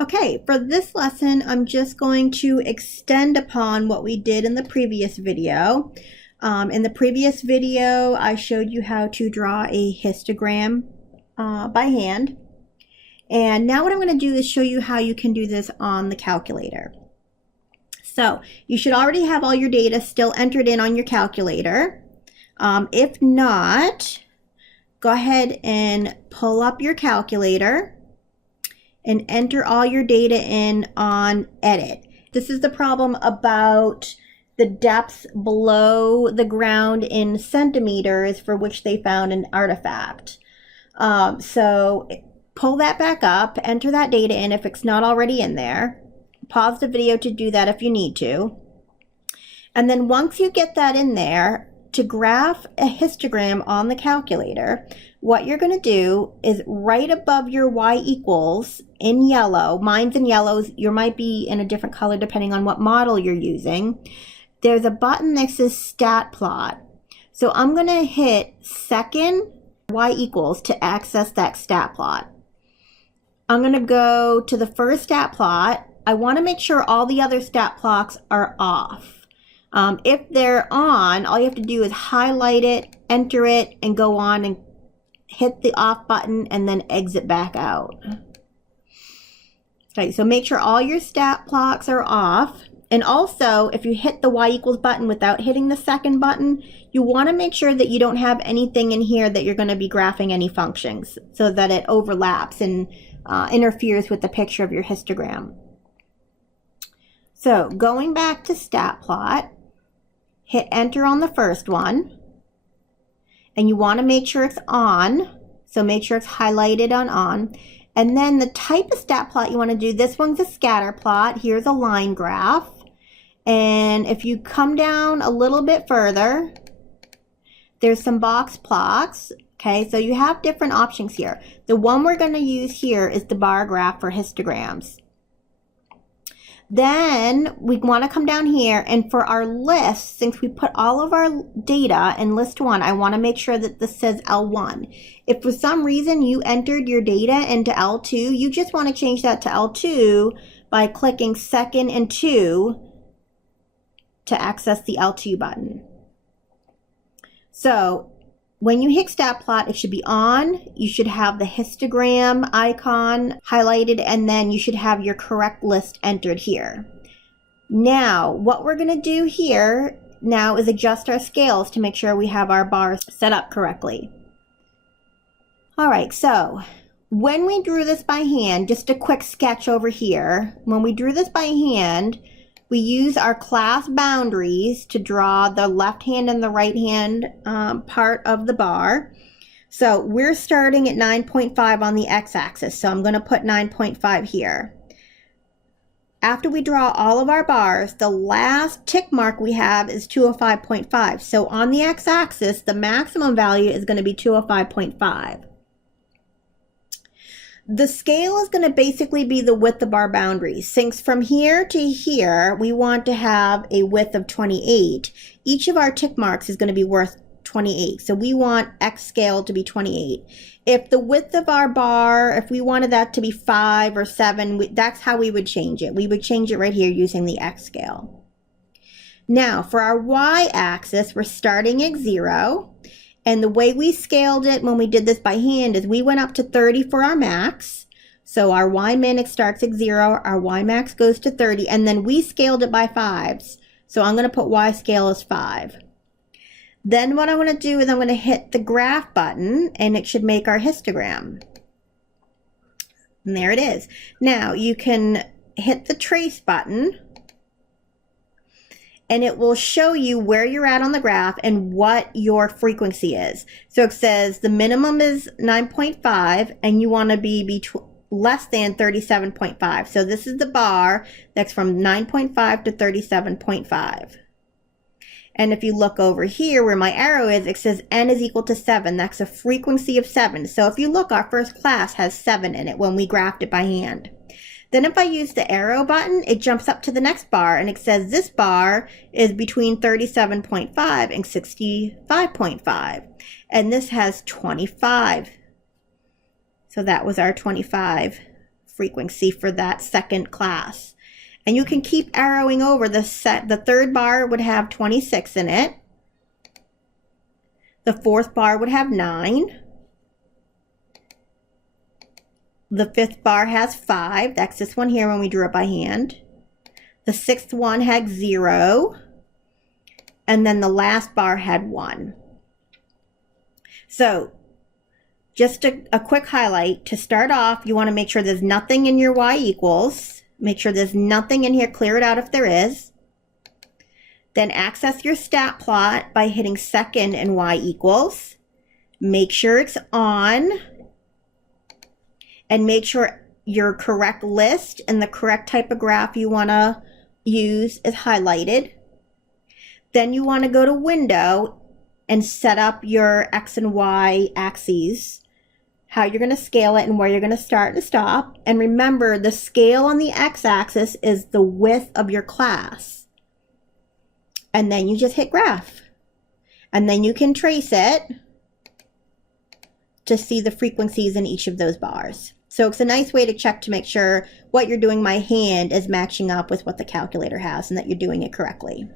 Okay, for this lesson, I'm just going to extend upon what we did in the previous video. In the previous video, I showed you how to draw a histogram by hand. And now what I'm going to do is show you how you can do this on the calculator. So you should already have all your data still entered in on your calculator. If not, go ahead and pull up your calculator and enter all your data in on edit. This is the problem about the depth below the ground in centimeters for which they found an artifact. So pull that back up, enter that data in if it's not already in there. Pause the video to do that if you need to. And then once you get that in there, to graph a histogram on the calculator, what you're going to do is right above your y equals in yellow, mine's in yellow, you might be in a different color depending on what model you're using, there's a button that says stat plot. So I'm going to hit second y equals to access that stat plot. I'm going to go to the first stat plot. I want to make sure all the other stat plots are off. If they're on, all you have to do is highlight it, enter it, and go on and hit the off button and then exit back out. Okay, so make sure all your stat plots are off. And also, if you hit the y equals button without hitting the second button, you want to make sure that you don't have anything in here that you're going to be graphing any functions so that it overlaps and interferes with the picture of your histogram. So going back to stat plot, hit enter on the first one. And you want to make sure it's on. So make sure it's highlighted on. And then the type of stat plot you want to do, this one's a scatter plot. Here's a line graph. And if you come down a little bit further, there's some box plots. Okay, so you have different options here. The one we're going to use here is the bar graph for histograms. Then we want to come down here, and for our list, since we put all of our data in list 1, I want to make sure that this says L1. If for some reason you entered your data into L2, you just want to change that to L2 by clicking second and 2 to access the L2 button. So when you hit stat plot, it should be on. You should have the histogram icon highlighted, and then you should have your correct list entered here. Now, what we're going to do here now is adjust our scales to make sure we have our bars set up correctly. All right, so when we drew this by hand, just a quick sketch over here. When we drew this by hand, we use our class boundaries to draw the left hand and the right hand part of the bar. So we're starting at 9.5 on the x-axis, so I'm going to put 9.5 here. After we draw all of our bars, the last tick mark we have is 205.5. So on the x-axis, the maximum value is going to be 205.5. The scale is going to basically be the width of our boundaries. Since from here to here, we want to have a width of 28. Each of our tick marks is going to be worth 28. So we want X scale to be 28. If the width of our bar, if we wanted that to be 5 or 7, that's how we would change it. We would change it right here using the X scale. Now, for our Y axis, we're starting at 0. And the way we scaled it when we did this by hand is we went up to 30 for our max. So our Y min starts at 0, our Y max goes to 30, and then we scaled it by 5s. So I'm going to put Y scale as 5. Then what I'm going to do is I'm going to hit the graph button, and it should make our histogram. And there it is. Now you can hit the trace button, and it will show you where you're at on the graph and what your frequency is. So it says the minimum is 9.5 and you want to be less than 37.5. So this is the bar that's from 9.5 to 37.5. And if you look over here where my arrow is, it says n is equal to 7. That's a frequency of 7. So if you look, our first class has 7 in it when we graphed it by hand. Then if I use the arrow button, it jumps up to the next bar and it says this bar is between 37.5 and 65.5. And this has 25. So that was our 25 frequency for that second class. And you can keep arrowing over. The third bar would have 26 in it. The fourth bar would have 9. The fifth bar has 5. That's this one here when we drew it by hand. The sixth one had 0. And then the last bar had 1. So just a quick highlight. To start off, you want to make sure there's nothing in your y equals. Make sure there's nothing in here. Clear it out if there is. Then access your stat plot by hitting second and y equals. Make sure it's on. And make sure your correct list and the correct type of graph you want to use is highlighted. Then you want to go to Window and set up your X and Y axes, how you're going to scale it and where you're going to start and stop. And remember, the scale on the x-axis is the width of your class. And then you just hit graph. And then you can trace it to see the frequencies in each of those bars. So it's a nice way to check to make sure what you're doing by hand is matching up with what the calculator has and that you're doing it correctly.